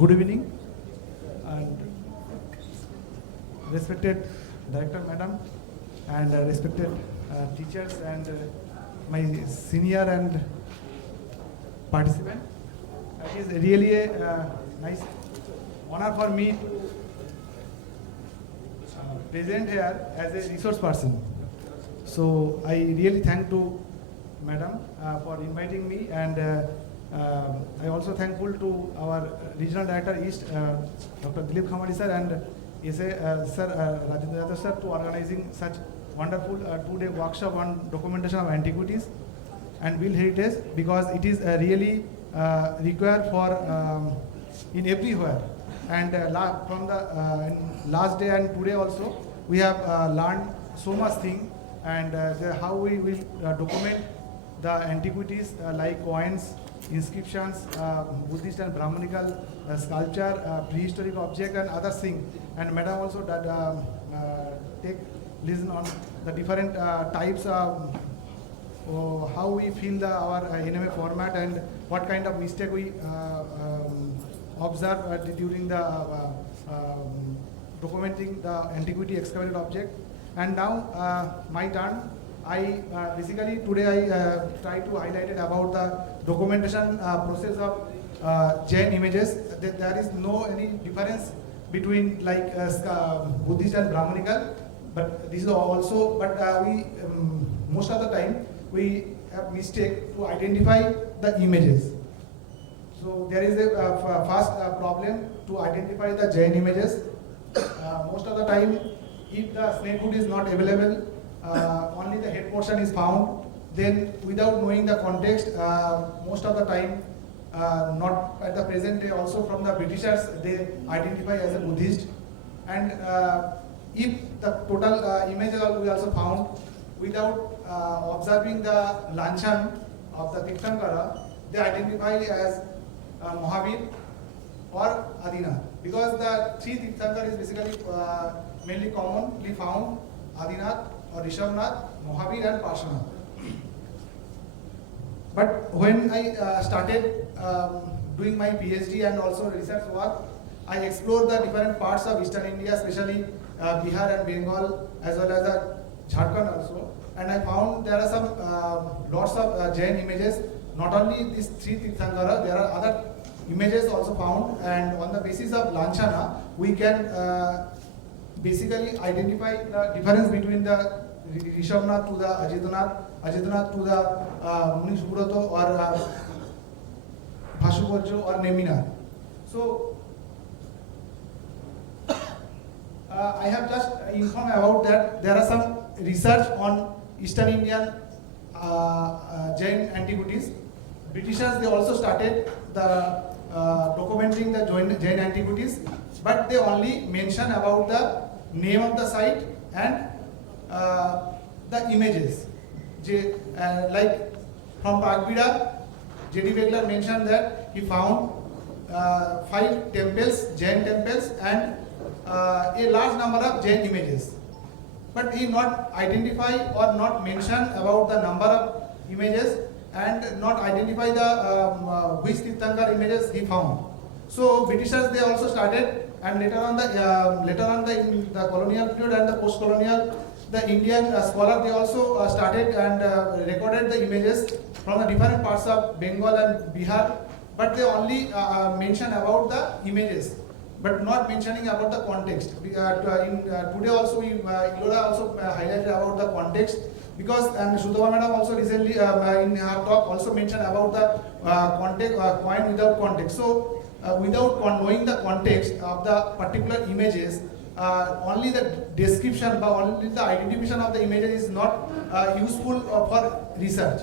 Good evening, and respected Director Madam, and respected teachers, and my senior and participant. It is really a nice honor for me to present here as a resource person. So I really thank to Madam for inviting me, and I also thankful to our Regional Director East, Dr. Dilip Khamari sir, and SA sir, Rajendra Yadav sir, to organizing such wonderful 2-day workshop on documentation of antiquities and world heritage, because it is really required for in everywhere. And from the last day and today also, we have learned so much thing, and how we will document the antiquities like coins, inscriptions, Buddhist and Brahmanical sculpture, prehistoric object, and other things. And Madam also that take listen on the different types of how we feel our NMA format, and what kind of mistake we observe during the documenting the antiquity excavated object. And now my turn. I basically today I try to highlight it about the documentation process of Jain images. That there is no any difference between like Buddhist and Brahmanical, but this is also. But we most of the time we have mistake to identify the images. So there is a first problem to identify the Jain images. Most of the time, if the snakewood is not available, only the head portion is found, then without knowing the context, most of the time, not at the present day also from the Britishers, they identify as a Buddhist. And if the total images we also found without observing the lanchan of the Tirthankara, they identify as Mahavir or Adinath, because the three Tirthankara is basically mainly commonly found: Adinath or Rishabhnath, Mahavir and Parshvanath. But when I started doing my PhD and also research work, I explored the different parts of Eastern India, especially Bihar and Bengal, as well as Jharkhand also. And I found there are some lots of Jain images. Not only these three Tirthankara, there are other images also found, and on the basis of Lanchana, we can basically identify the difference between the Rishabhnath to the Ajitanath to the Munish Burato or Bhashuborjo or Nemina. So I have just informed about that there are some research on Eastern Indian Jain antiquities. Britishers, they also started the documenting the Jain antiquities, but they only mention about the name of the site and the images. Like from Pragbida, J.D. Beglar mentioned that he found 5 temples, Jain temples, and a large number of Jain images. But he not identify or not mention about the number of images, and not identify the which Tirthankar images he found. So Britishers, they also started, and later on in the colonial period and the post-colonial, the Indian scholar, they also started and recorded the images from the different parts of Bengal and Bihar, but they only mention about the images, but not mentioning about the context. Today also, Ilora also highlighted about the context, because Subha Madam also recently in her talk also mentioned about the context, coin without context. So without knowing the context of the particular images, only the description, but only the identification of the images is not useful for research.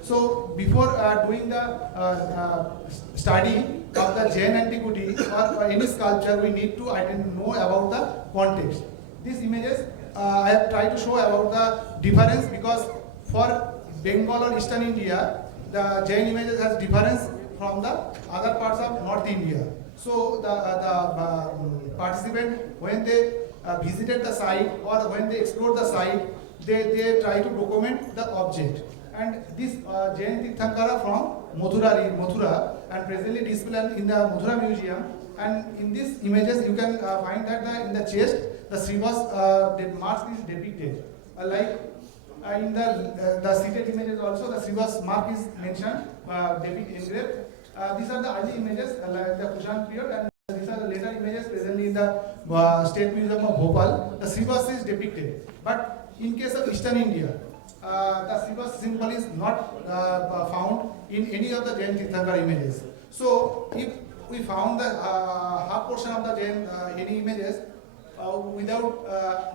So before doing the study of the Jain antiquity or any sculpture, we need to know about the context. These images I have tried to show about the difference, because for Bengal or Eastern India, the Jain images has difference from the other parts of North India. So the participant, when they visited the site or when they explored the site, they try to document the object. And this Jain Tirthankara from Mathura, and presently displayed in the Mathura Museum. And in these images, you can find that in the chest, the Shiva's mark is depicted. In the seated images also, the Shiva's mark is mentioned, engraved. These are the early images, like the Kushan period, and these are the later images presently in the State Museum of Bhopal. The Shiva's is depicted. But in case of Eastern India, the Shiva's symbol is not found in any of the Jain Tirthankar images. So, if we found the half portion of the Jain any images without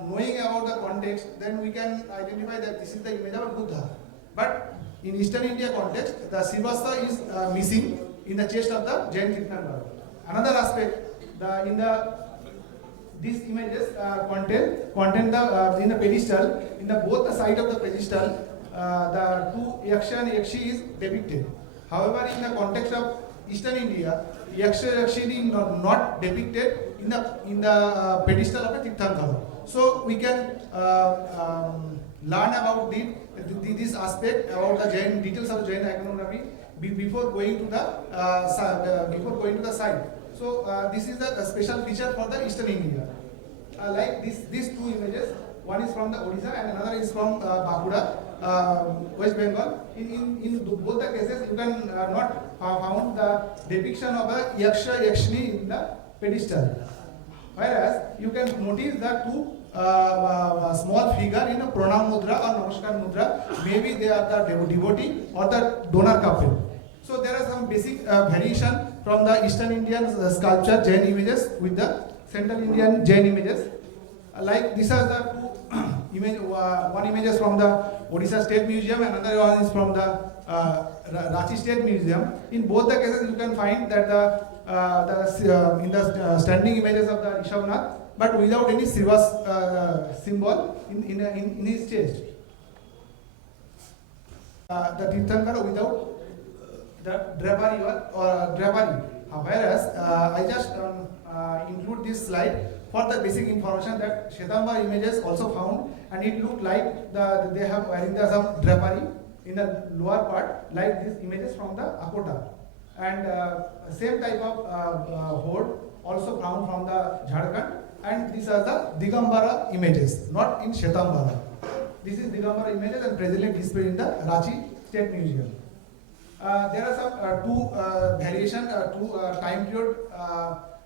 knowing about the context, then we can identify that this is the image of Buddha. But in Eastern India context, the Shivasa is missing in the chest of the Jain Tirthankar. Another aspect, these images contain the in the pedestal, in the both the side of the pedestal, the two Yaksha and Yakshi is depicted. However, in the context of Eastern India, Yaksha and Yakshi is not depicted in the pedestal of a Tirthankara. So we can learn about this aspect about the Jain details of Jain iconography before going to the site. So this is a special feature for the Eastern India. Like these two images, one is from the Odisha and another is from Bankura, West Bengal. In both the cases, you can not found the depiction of a Yaksha Yakshini in the pedestal. Whereas you can notice the two small figure in a pranam mudra or namaskar mudra. Maybe they are the devotee or the donor couple. So there are some basic variation from the Eastern Indian sculpture Jain images with the Central Indian Jain images. Like these are the two one images from the Odisha State Museum and another one is from the Ranchi State Museum. In both the cases, you can find that in the standing images of the Rishabhnath, but without any Shiva's symbol in his chest. The Tirthankara without the drapery or drapery. Whereas I just include this slide for the basic information that Shvetambara images also found, and it looked like they have wearing some drapery in the lower part, like these images from the Akota. And same type of hoard also found from the Jharkhand, and these are the Digambara images, not in Shvetambara. This is Digambara images and presently displayed in the Ranchi State Museum. There are some two time period.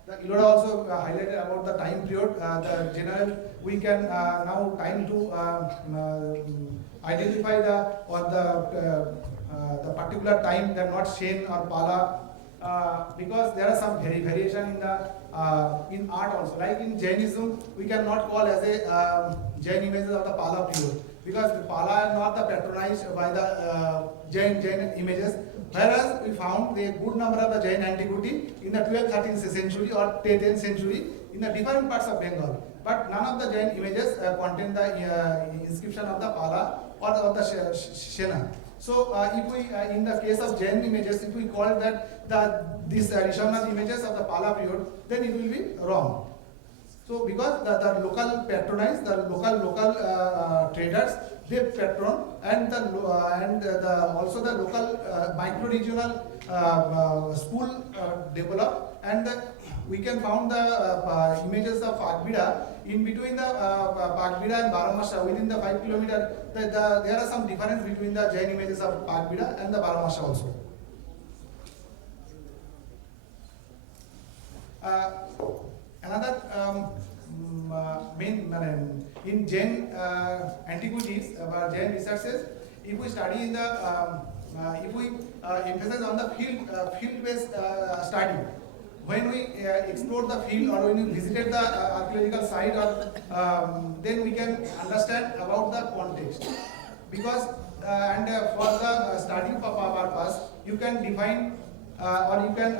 The Iloda also highlighted about the time period. The general we can now time to identify the particular time. They're not Shen or Pala because there are some variation in art also. Like in Jainism, we cannot call as a Jain images of the Pala period because the Pala are not patronized by the Jain images. Whereas we found a good number of the Jain antiquity in the 12th, 13th century or 10th century in the different parts of Bengal. But none of the Jain images contain the inscription of the Pala or of the Shena. So if we, in the case of Jain images, if we call that these Rishabhnath images of the Pala period, then it will be wrong. So because the local patronize, the local traders, they patron, and also the local micro-regional school develop, and we can found the images of Pagbida in between the Pagbida and Baramasha within the 5 kilometer. There are some difference between the Jain images of Pagbida and the Baramasha also. Another main in Jain antiquities, Jain researches, if we study in the if we emphasize on the field-based study, when we explore the field or when we visited the archaeological site, or then we can understand about the context. Because and for the study purpose, you can define or you can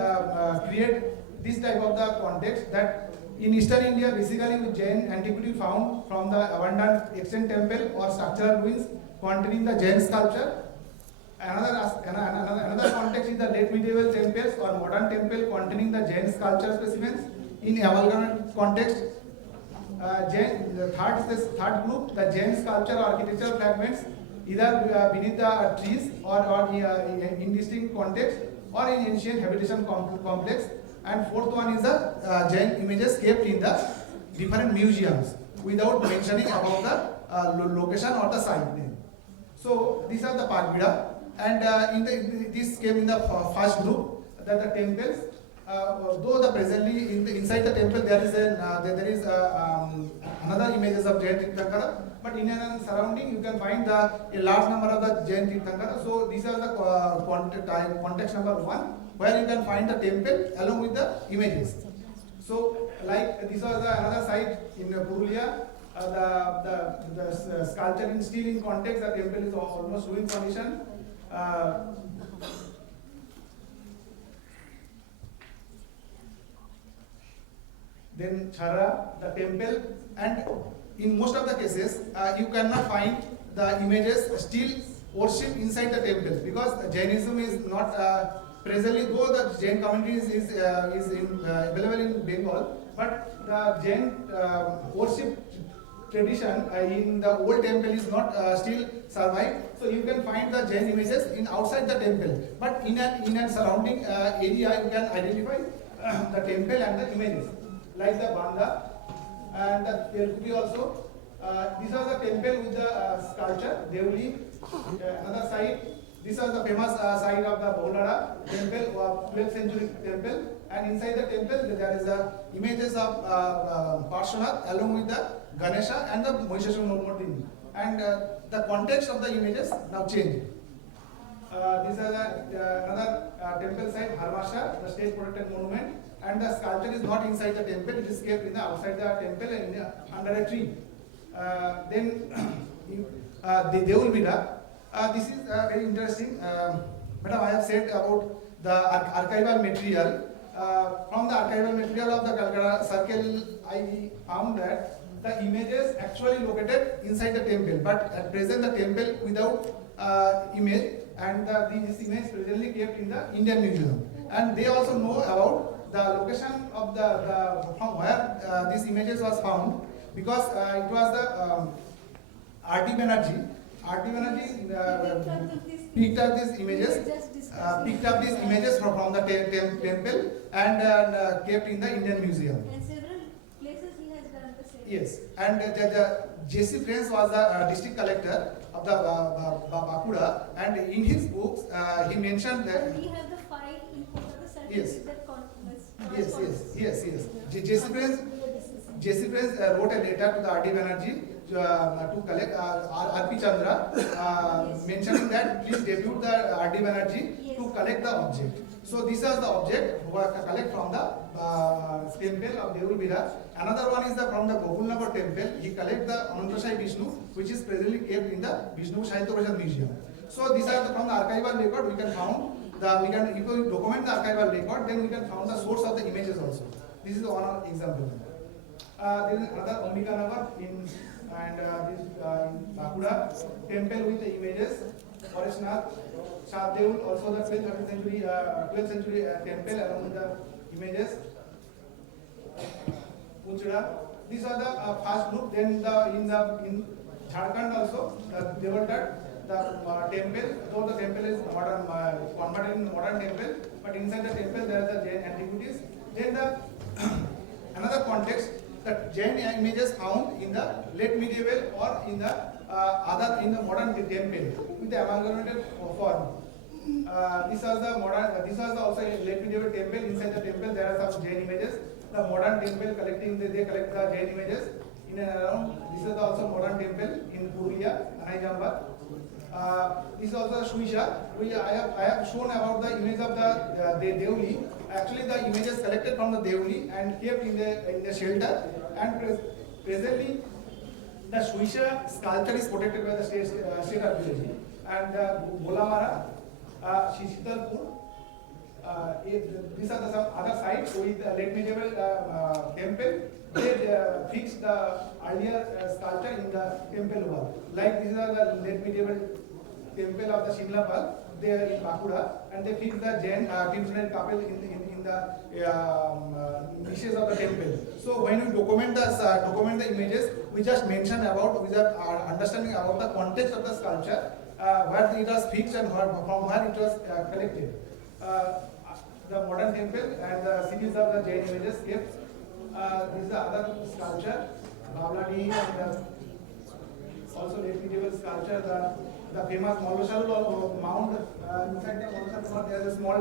create this type of the context that in Eastern India, basically with Jain antiquity found from the abundant ancient temple or structural ruins containing the Jain sculpture. Another context is the late medieval temples or modern temple containing the Jain sculpture specimens. In amalgamate context, the third group, the Jain sculpture or architectural fragments either beneath the trees or in indistinct context or in ancient habitation complex. And fourth one is the Jain images kept in the different museums without mentioning about the location or the site name. So these are the Parkvida, and this came in the first group, that the temples. Though presently inside the temple there is another images of Jain Tirthankara, but in and surrounding you can find a large number of the Jain Tirthankara. So these are the context number 1, where you can find the temple along with the images. So like this was another site in Purulia. The sculpture in steel in context, the temple is almost ruined condition. Then Chhara, the temple, and in most of the cases you cannot find the images still worshipped inside the temples, because Jainism is not presently, though the Jain community is available in Bengal, but the Jain worship tradition in the old temple is not still survived. So you can find the Jain images in outside the temple, but in and surrounding area you can identify the temple and the images, like the Banda and the Telkupi also. These are the temple with the sculpture, Deuli. Another site, this is the famous site of the Baulara temple, 12th century temple, and inside the temple there is the images of Parshvanath along with the Ganesha and the Mahishasura. And the context of the images now changed. This is another temple site, Harmasha, the state protected monument, and the sculpture is not inside the temple, it is kept in the outside the temple and under a tree. Then the Deulbida. This is very interesting. Madam, I have said about the archival material. From the archival material of the Kolkata circle, I found that the images actually located inside the temple, but at present the temple without image, and this image presently kept in the Indian Museum. And they also know about the location of the from where these images was found, because it was the R.T. Banerjee. R.T. Banerjee picked up these images from the temple and kept in the Indian Museum. And several places he has done the same. Yes, and the J.C. Prince was the district collector of the Bankura, and in his books he mentioned that. And we have the file in Kolkata circle. Yes. Yes. J.C. Prince wrote a letter to the R.D. Banerjee to collect R.P. Chandra, mentioning that please depute the R.D. Banerjee to collect the object. So this is the object who are collect from the temple of Deulbida. Another one is from the Gopulnagar temple. He collect the Anantashai Vishnu, which is presently kept in the Vishnu Sahitya Parishad Museum. So these are from the archival record we can found. If we document the archival record, then we can find the source of the images also. This is one example. There is another Ambikanagar in in Bankura temple with the images. Parishnath, Shahdeul, also the 12th century temple along with the images. Puchda. These are the first group. Then in Jharkhand also they were the temple, though the temple is modern, converted in modern temple, but inside the temple there are the Jain antiquities. Then another context, the Jain images found in the late medieval or in the modern temple with the amalgamated form. This was also a late medieval temple. Inside the temple there are some Jain images. The modern temple they collect the Jain images in and around. This is also modern temple in Purulia, Anaijamba. This is also Suisha. I have shown about the image of the Deuli. Actually, the images collected from the Deuli and kept in the shelter. And presently, the Suisha sculpture is protected by the state archaeology. And Bolamara, Shishitalpur. These are some other sites with late medieval temple. They fixed the earlier sculpture in the temple wall. Like these are the late medieval temple of the Shimlapal. there in Bakura, and they fix the Jain different couple in the niches of the temple. So when we document the images, we just mention about, we are understanding about the context of the sculpture, where it was fixed and from where it was collected. The modern temple and the series of the Jain images kept. This is the other sculpture, Bavladi, and also reputable sculpture, the famous Moloshalu mound. Inside the Moloshalu mound, there is a small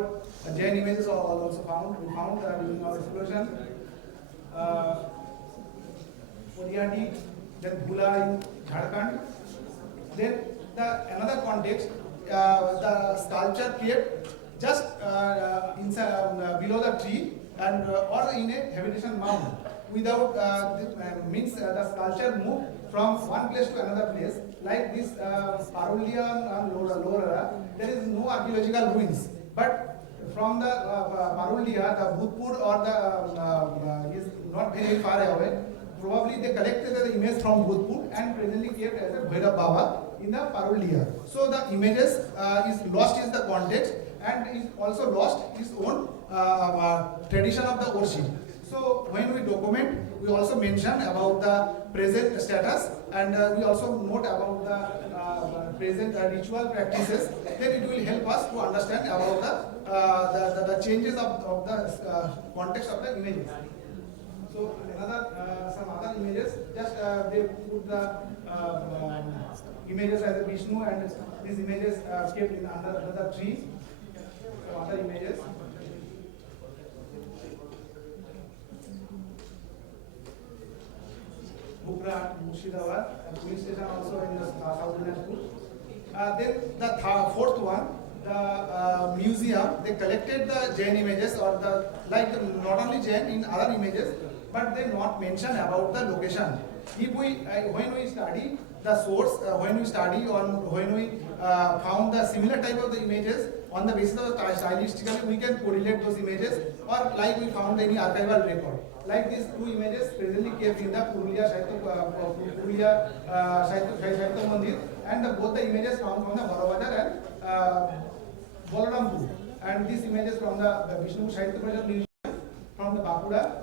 Jain images are also found. We found during our exploration. Oriati, then Bhula in Jharkhand. Then another context, the sculpture kept just inside, below the tree and or in a habitation mound. Without means the sculpture moved from one place to another place. Like this Parulia and Lora, there is no archaeological ruins. But from the Parulia, the Bhutpur or the is not very far away. Probably they collected the image from Bhutpur and presently kept as a Bhairav Baba in the Parulia. So the images is lost in the context and is also lost its own tradition of the worship. So when we document, we also mention about the present status and we also note about the present ritual practices. Then it will help us to understand about the changes of the context of the images. So some other images, just they put the images as a Vishnu and these images kept in under the tree. So other images. Bukra, Murshidabad, police station also in the South Dinajpur. Then the fourth one, the museum, they collected the Jain images or the, like not only Jain in other images, but they not mention about the location. If we, when we study the source, when we study on, when we found the similar type of the images, on the basis of the stylistically, we can correlate those images, or like we found any archival record. Like these two images presently kept in the Purulia Saitya Mandir, and both the images found from the Borobajar and Bolarampur. And these images from the Vishnu Saitya Museum from the Bakura.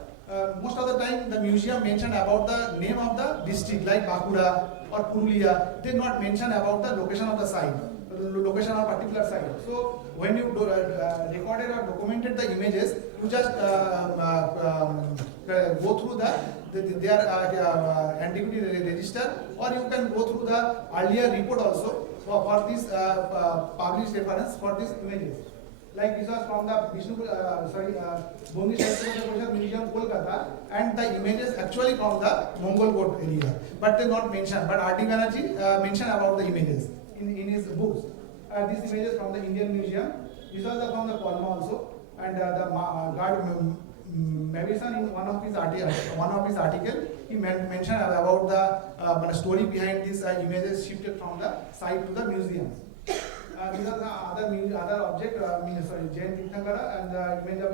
Most of the time the museum mention about the name of the district like Bakura or Purulia. They not mention about the location of the site, the location of a particular site. So when you recorded or documented the images, you just go through their antiquity register, or you can go through the earlier report also for this published reference for these images. Like this was from the Bongi Saitya Museum, Kolkata, and the images actually from the Mongol court area, but they not mentioned. But R.T. Banerjee mentioned about the images in his books. These images from the Indian Museum. This was from the Palma also, and the guard Mavison in one of his article, he mentioned about the story behind these images shifted from the site to the museum. These are the other object, Jain Tirthankara and the image of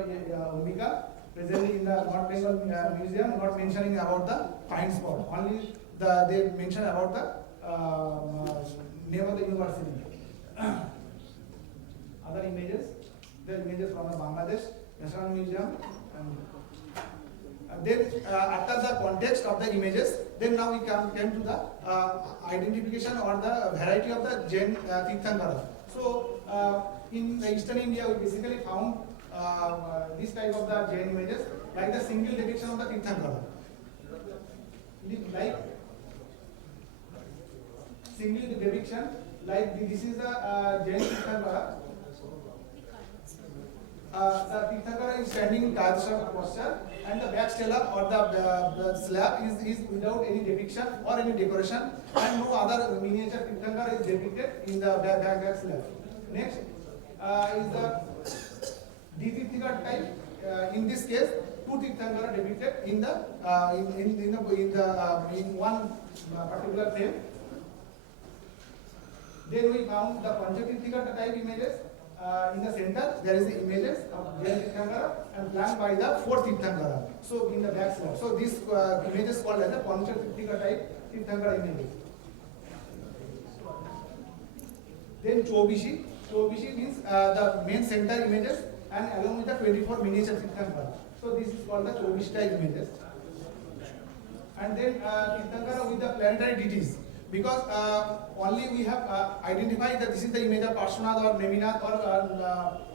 Umbika, presently in the North Bengal Museum, not mentioning about the find spot. Only they mention about the name of the university. Other images, the images from the Bangladesh National Museum. Then after the context of the images, then now we came to the identification or the variety of the Jain Tirthankara. So in the Eastern India, we basically found this type of the Jain images, like the single depiction of the Tirthankara. Like single depiction, like this is the Jain Tirthankara. The Tirthankara is standing in Kayadasana posture, and the back stela or the slab is without any depiction or any decoration, and no other miniature Tirthankara is depicted in the back slab. Next is the D-Tirthankara type. In this case, two Tirthankara depicted in one particular frame. Then we found the Panchatirthikara type images. In the center, there is the images of Jain Tirthankara and flanked by the fourth Tirthankara. So in the back slab. So these images called as the Panchatirthikara type Tirthankara images. Then Chobishi. Chobishi means the main center images and along with the 24 miniature Tirthankara. So this is called the Chobishi type images. And then Tirthankara with the planetary deities. Because only we have identified that this is the image of Parshvanath or Neminath or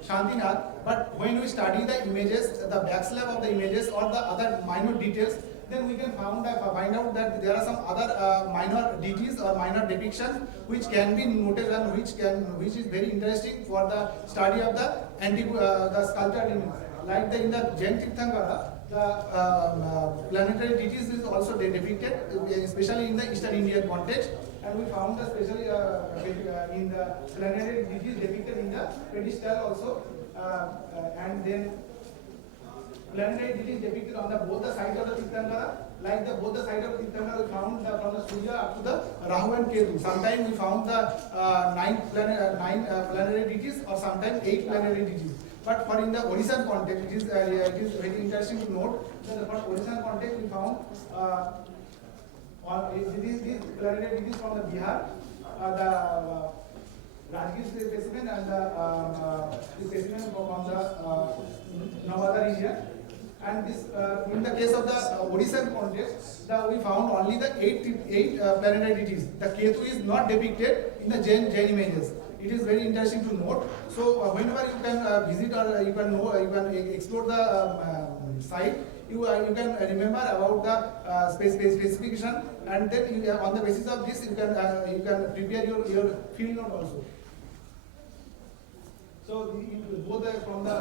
Shantinath, but when we study the images, the backslab of the images or the other minor details, then we can find out that there are some other minor deities or minor depictions which can be noted and which is very interesting for the study of the the sculptured image. Like in the Jain Tirthankara, the planetary deities is also depicted, especially in the Eastern Indian context, and we found especially in the planetary deities depicted in the pedestal also, and then planetary deities depicted on both the sides of the Tirthankara. Like both the sides of Tirthankara, we found from the Surya up to the Rahu and Ketu. Sometimes we found the nine planetary deities, or sometimes 8 planetary deities. But for in the Orissa context, it is very interesting to note that for Orissa context we found these planetary deities from the Bihar, the Rajgir specimen and the specimen from the Navada region. And this, in the case of the Orissa context, we found only the 8 planetary deities. The Ketu is not depicted in the Jain images. It is very interesting to note. So whenever you can visit or you can explore the site, you can remember about the specification, and then on the basis of this you can prepare your field note also. So both from the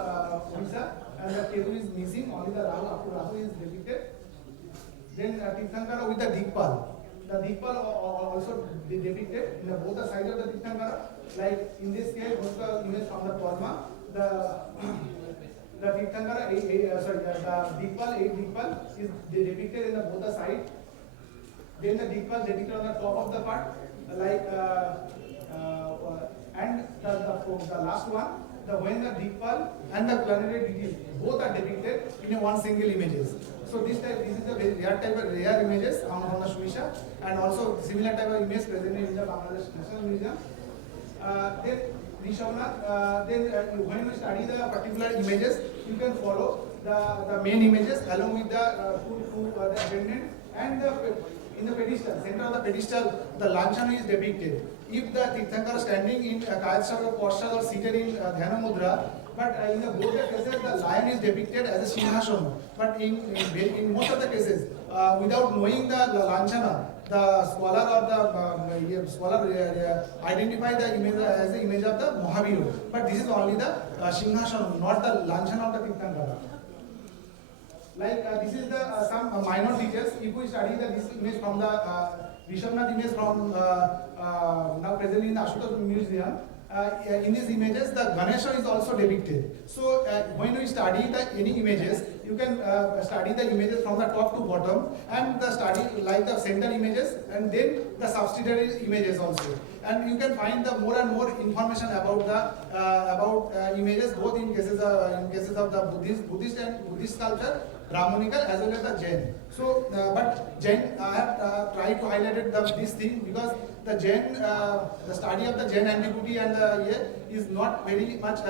Orissa and the Ketu is missing, only the Rahu, up to Rahu is depicted. Then Tirthankara with the Dikpal. The Dikpal also depicted in both the sides of the Tirthankara. Like in this case, both the image from the Padma, the Tirthankara, the Dikpal, 8 Dikpal is depicted in both the sides. Then the Dikpal depicted on the top of the part, like and the last one, when the Dikpal and the planetary deities both are depicted in one single images. So this is the very rare images on the Shuisha, and also similar type of image present in the Bangladesh National Museum. Then Rishabhnath, when we study the particular images, you can follow the main images along with the two attendants, and in the pedestal, center of the pedestal, the Lanchana is depicted. If the Tirthankara standing in Kayatshava posture or seated in Dhyana Mudra, but in both the cases, the lion is depicted as a Sinhasana. But in most of the cases, without knowing the Lanchana, the scholar or the scholar identify the image as the image of the Mahavira. But this is only the Sinhasana, not the Lanchana of the Tirthankara. Like this is the some minor details. If we study this image from the Rishabhnath image from now present in the Ashutosh Museum, in these images the Ganesha is also depicted. So when we study any images, you can study the images from the top to bottom, and the study like the center images and then the subsidiary images also. And you can find the more and more information about the images, both in cases of the Buddhist and Buddhist culture, Brahmanical as well as the Jain. So, but Jain, I have tried to highlight this thing because the Jain, the study of the Jain antiquity and is not very much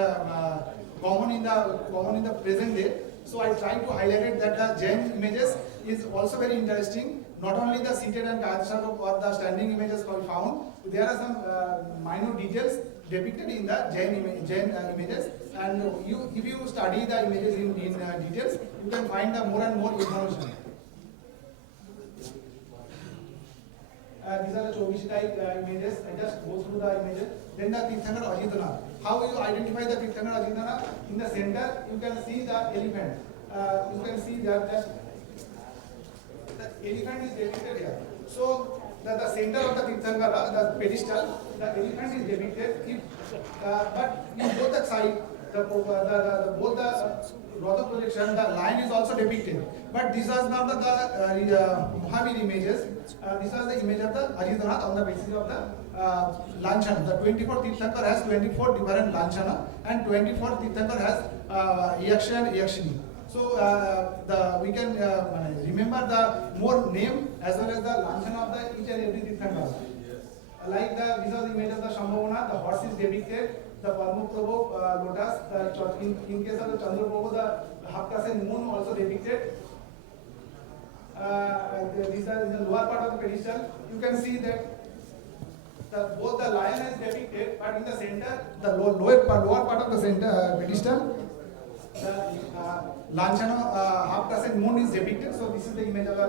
common in the present day. So I try to highlight that the Jain images is also very interesting. Not only the seated and Kayatshava or the standing images we found, there are some minor details depicted in the Jain images, and if you study the images in details, you can find more and more information. These are the Chobishi type images. I just go through the images. Then the Tirthankara Ajitana. How you identify the Tirthankara Ajitana? In the center, you can see the elephant. You can see that the elephant is depicted here. So the center of the Tirthankara, the pedestal, the elephant is depicted. But in both the side, both the Rotha projection, the lion is also depicted. But this was not the Mahavir images. This was the image of the Ajitanath on the basis of the Lanchana. The 24th Tirthankara has 24 different Lanchana, and 24th Tirthankara has Yaksha and Yakshini. So we can remember the more name as well as the Lanchana of the each and every Tirthankara. Like this was the image of the Shambhavana, the horse is depicted. the Padma lotus, in case of the Chandra Prabhu, the half-crescent moon also depicted. These are in the lower part of the pedestal. You can see that both the lion is depicted, but in the center, the lower part of the center pedestal, the Lanchana half-crescent moon is depicted. So this is the image of the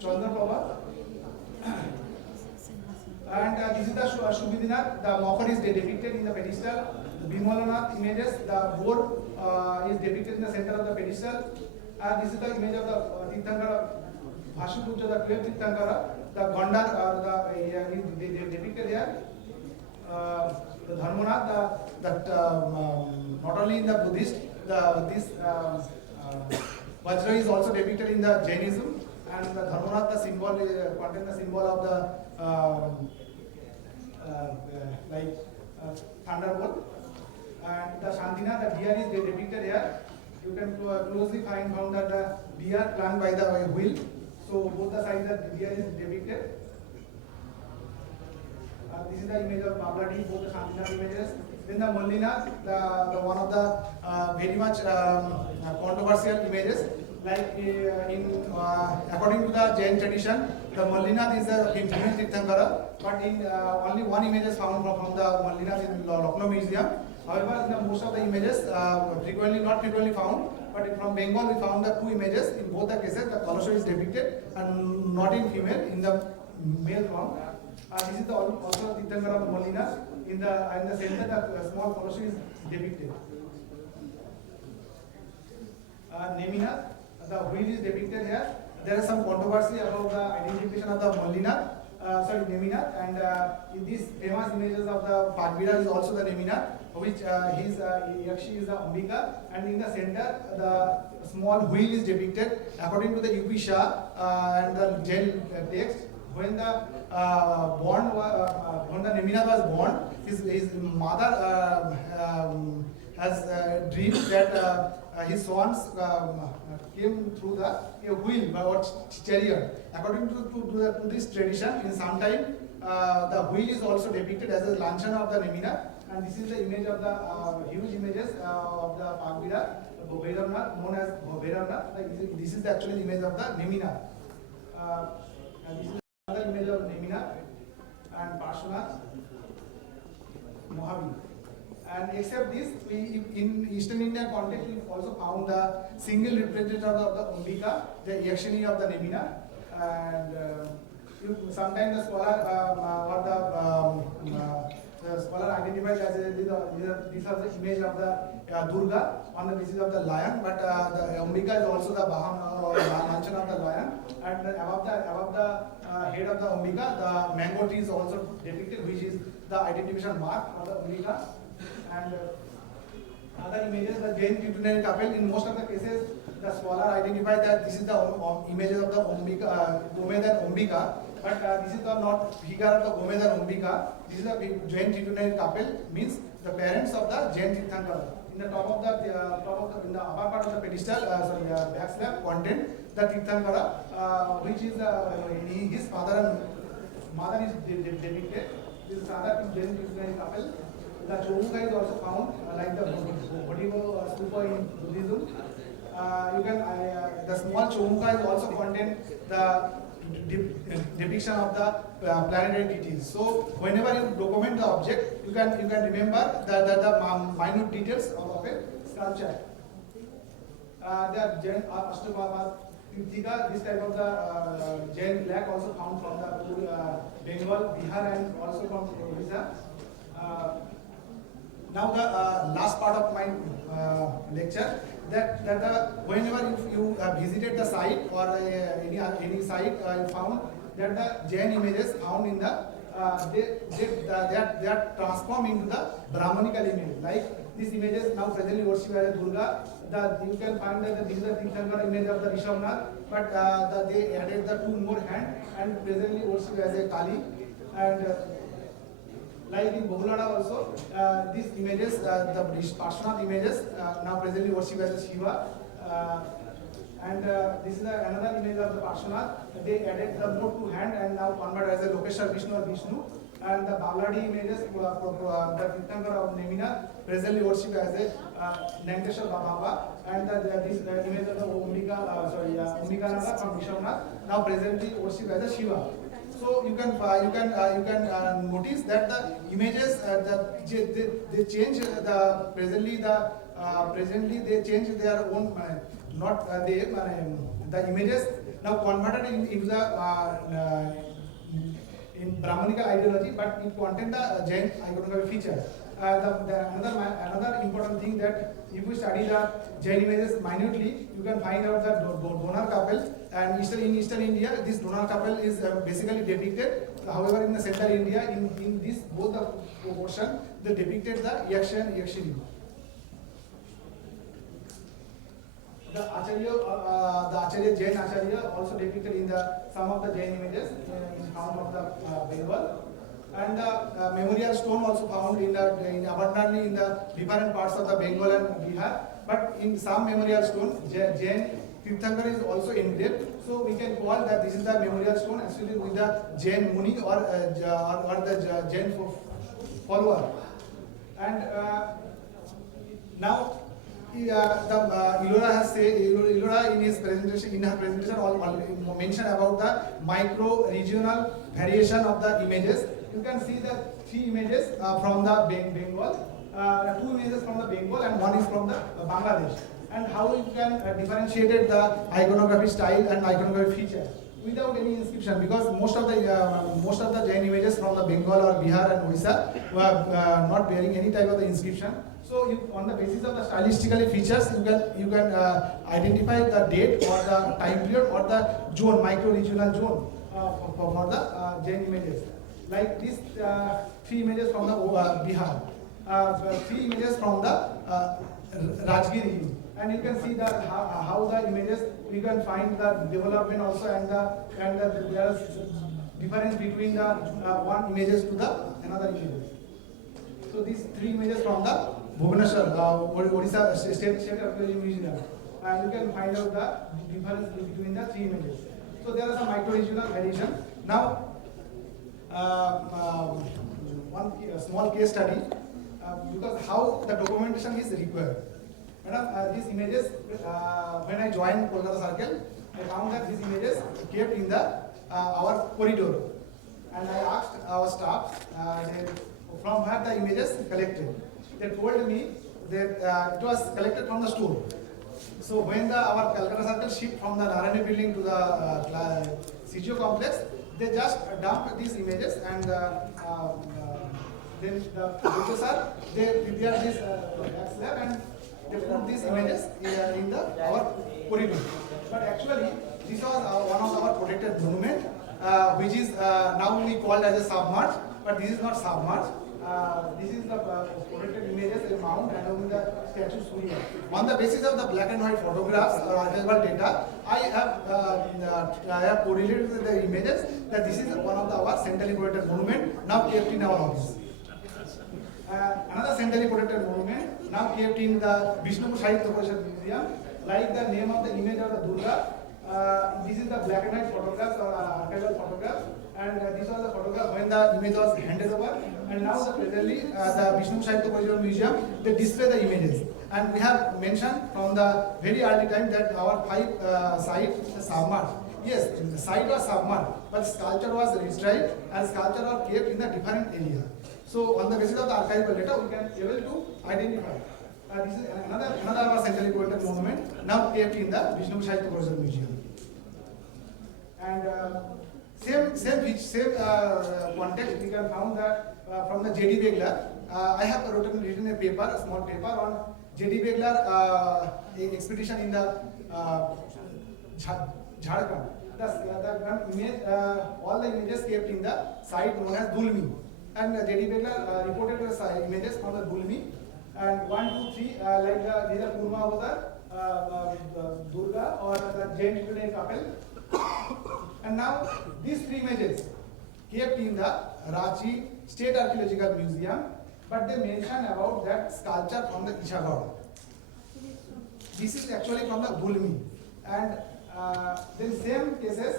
Chandra Prabhu. And this is the Shubhidinath, the Mokhar is depicted in the pedestal. The Bimalanath images, the board is depicted in the center of the pedestal. And this is the image of the Tirthankara, Bhashupuja, the 12th Tirthankara, the Gondar, they depicted here. The Dharmanath, not only in the Buddhist, this Vajra is also depicted in the Jainism. And the Dharmanath, the symbol, contains the symbol of the thunderbolt. And the Shantinath, the deer is depicted here. You can closely find that the deer planted by the wheel. So both the sides the deer is depicted. This is the image of Babladi, both the Shantinath images. Then the Mallinath, the one of the very much controversial images. Like according to the Jain tradition, the Mallinath is a female Tirthankara, but in only one image is found from the Mallinath in Lucknow Museum. However, in most of the images, not frequently found, but from Bengal we found the two images. In both the cases, the Kalasha is depicted and not in female, in the male form. This is also Tirthankara of Mallinath. In the center, the small Kalasha is depicted. Neminath, the wheel is depicted here. There is some controversy about the identification of the Neminath, and in these famous images of the Pagbira is also the Neminath, which Yakshi is the Ambika, and in the center the small wheel is depicted. According to the UP Shah and the Jain text, when the Neminath was born, his mother has dreamed that his swans came through the wheel or chariot. According to this tradition, in some time the wheel is also depicted as a lanchana of the Neminath, and this is the image of the huge images of the Pagbira, Bhairavnath, known as Bhairavnath. This is the actual image of the Neminath. And this is another image of Neminath and Parshvanath, Mohavi. And except this, we in Eastern Indian context we also found the single representative of the Umbika, the Yakshini of the Neminath, and sometimes the scholar the scholar identifies as these are the image of the Durga on the basis of the lion, but the Umbika is also the Baham or Lanchana of the lion, and above the head of the Umbika, the mango tree is also depicted, which is the identification mark of the Umbika. And other images, the Jain tutelary couple, in most of the cases, the scholar identified that this is the images of the Gomed and Umbika, but this is the not figure of the Gomed and Umbika. This is the Jain tutelary couple, means the parents of the Jain Tirthankara. In the in the upper part of the pedestal, back slab content the Tirthankara, which is his father and mother is depicted. This is another Jain tutelary couple. The Chomuka is also found, like the Bodhivo stupa in Buddhism. The small Chomuka is also contain the depiction of the planetary deities. So whenever you document the object, you can remember the minute details of a sculpture. The Jain Ashtavama Tirthika, this type of the Jain black also found from the Bengal, Bihar, and also from Odisha. Now the last part of my lecture, that whenever you visited the site or any site, you found that the Jain images found in the they are transformed into the Brahmanical image. Like these images now presently worshipped as Durga. You can find that this is the Tirthankara image of the Rishabhnath, but they added the two more hands and presently worshipped as a Kali. And like in Bahulada also, these images, the Parshvanath images, now presently worshipped as a Shiva. And this is another image of the Parshvanath. They added the more two hand and now converted as a Lokeshwar Vishnu or Vishnu. And the Baladi images, the Tirthankar of Nemina, presently worshipped as a Lankeshwar Baba, and this image of the Umbika Naga from Vishwanath, now presently worshipped as a Shiva. So you can notice that the images they change presently they change their own not the images now converted into the in Brahmanical ideology, but it contains the Jain iconography feature. Another important thing that if we study the Jain images minutely, you can find out that donor couple, and in Eastern India, this donor couple is basically depicted. However, in the Central India, in this both the portion, they depicted the Yaksha and Yakshini. The Acharya Jain Acharya also depicted in some of the Jain images in found of the Bengal, and the memorial stone also found in abundantly in the different parts of the Bengal and Bihar. But in some memorial stone, Jain Tirthankar is also engraved, so we can call that this is the memorial stone actually with the Jain Muni or the Jain follower. And now. Ilora has said, Ilora in her presentation, mentioned about the micro-regional variation of the images. You can see the three images from the Bengal, two images from the Bengal and one is from the Bangladesh. And how you can differentiate the iconography style and iconography feature without any inscription, because most of the Jain images from the Bengal or Bihar and Odisha were not bearing any type of the inscription. So, on the basis of the stylistically features, you can identify the date or the time period or the zone, micro-regional zone for the Jain images. Like these three images from the Bihar, three images from the Rajgiri, and you can see that how the images you can find the development also and there is difference between the one images to the another images. So these three images from the Bhubaneswar, Odisha State Archaeology Museum, and you can find out the difference between the three images. So there are some micro-regional variation. Now, one small case study, because how the documentation is required. Madam, these images, when I joined Kolkata Circle, I found that these images kept in our corridor, and I asked our staff from where the images collected. They told me that it was collected from the store. So when our Kolkata Circle shipped from the Narayani building to the CGO complex, they just dumped these images, and then the professor they prepared this slab and they put these images in our corridor. But actually, this was one of our protected monument, which is now we called as a submerged, but this is not submerged. This is the protected images they found along the statue Surya. On the basis of the black and white photographs or archival data, I have correlated the images that this is one of our centrally protected monument now kept in our office. Another centrally protected monument now kept in the Vishnupur Sahitya Parishad Museum, like the name of the image of the Durga. This is the black and white photographs or archival photographs, and this was the photograph when the image was handed over. And now presently the Vishnupur Sahitya Parishad Museum, they display the images. And we have mentioned from the very early time that our 5 sites are submerged. Yes, the site was submerged, but sculpture was retrieved and sculpture was kept in a different area. So on the basis of the archival data, we can able to identify. This is another our centrally protected monument now kept in the Vishnupur Sahitya Parishad Museum. And same context we can found that from the J.D. Beglar. I have written a paper, a small paper on J.D. Beglar expedition in the Jharkhand. The image, all the images kept in the site known as Dulmi. And J.D. Beglar reported the images from the Dulmi. And 1, 2, 3, like these are Kurma Avatar, Durga or the Jain Trinity couple. And now these 3 images kept in the Ranchi State Archaeological Museum, but they mention about that sculpture from the Ishagod. This is actually from the Gulmi. And then same cases,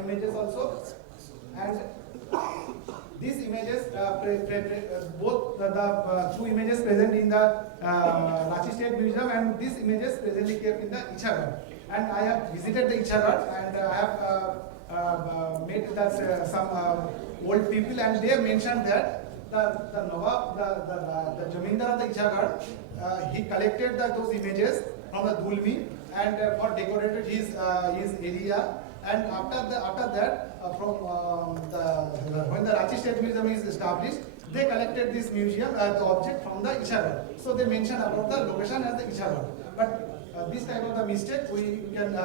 images also, and these images, both the two images present in the Ranchi State Museum, and these images presently kept in the Ichagarh. And I have visited the Ichagarh, and I have met some old people, and they mentioned that the Nawab, the Jamindar of the Ichagarh, he collected those images from the Dulmi and for decorated his area. And after that, when the Ranchi State Museum is established, they collected this museum, the object from the Ichagarh. So they mention about the location as the Ichagarh. But this type of the mistake we can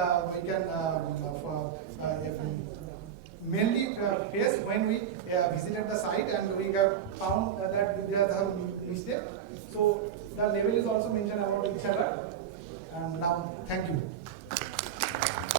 mainly face when we visited the site and we have found that there are some mistake. So the level is also mentioned about Ichagarh. And now, thank you.